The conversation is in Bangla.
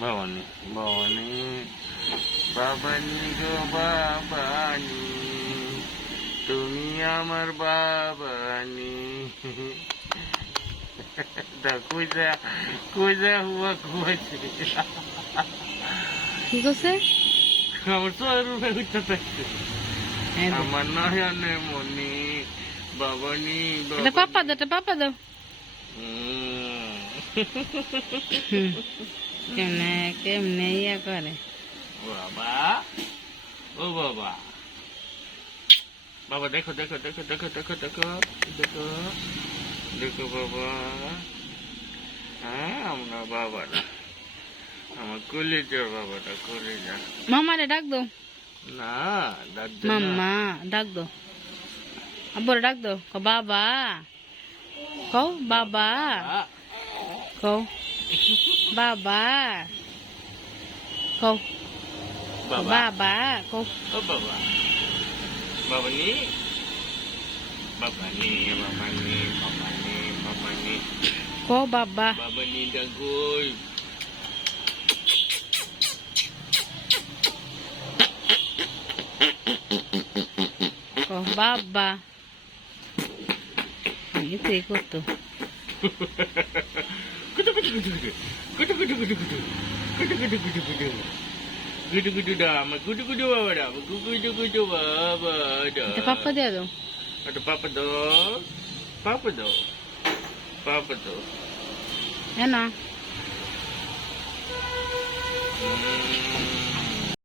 ভবানী ভবানী বাবানি গো বাবানি তুমি আমার বাবানি কুইজা কুইজা হুয়া কুয়াছে কি করছে? আমার চোরের উঠতে থাকছে। আমার নয়নে মনি বাবানি এটা পাপা দাও এটা পাপা দাও। হুম। কেমনে কেমনে ইয়া করে? বাবা ও বাবা। বাবা দেখো দেখো দেখো দেখো দেখো দেখো দেখো দেখো বাবা। হ্যাঁ আমরা বাবাটা আমার কলিজার বাবাটা কলিজা। মামারে ডাক দাও না দাদু না। মাম্মা ডাক দাও আব্বুরে ডাক দাও ক বাবা। কও বাবা Qual? babá. Qual? Babá. Babá. Qual? Oh, babá. babani babani babani babani babá ni, babá babani da ni. Qual babá? Babá ni dagoi. Qual babá? Ini tu ikut tu. gudu gudu gudu gudu gudu gudu gudu gudu gudu gudu dama gudu gudu baba dama gudu gudu baba dama ada papa dia tu? Ada papa tu. Papa tu. Papa tu. Enak hmm.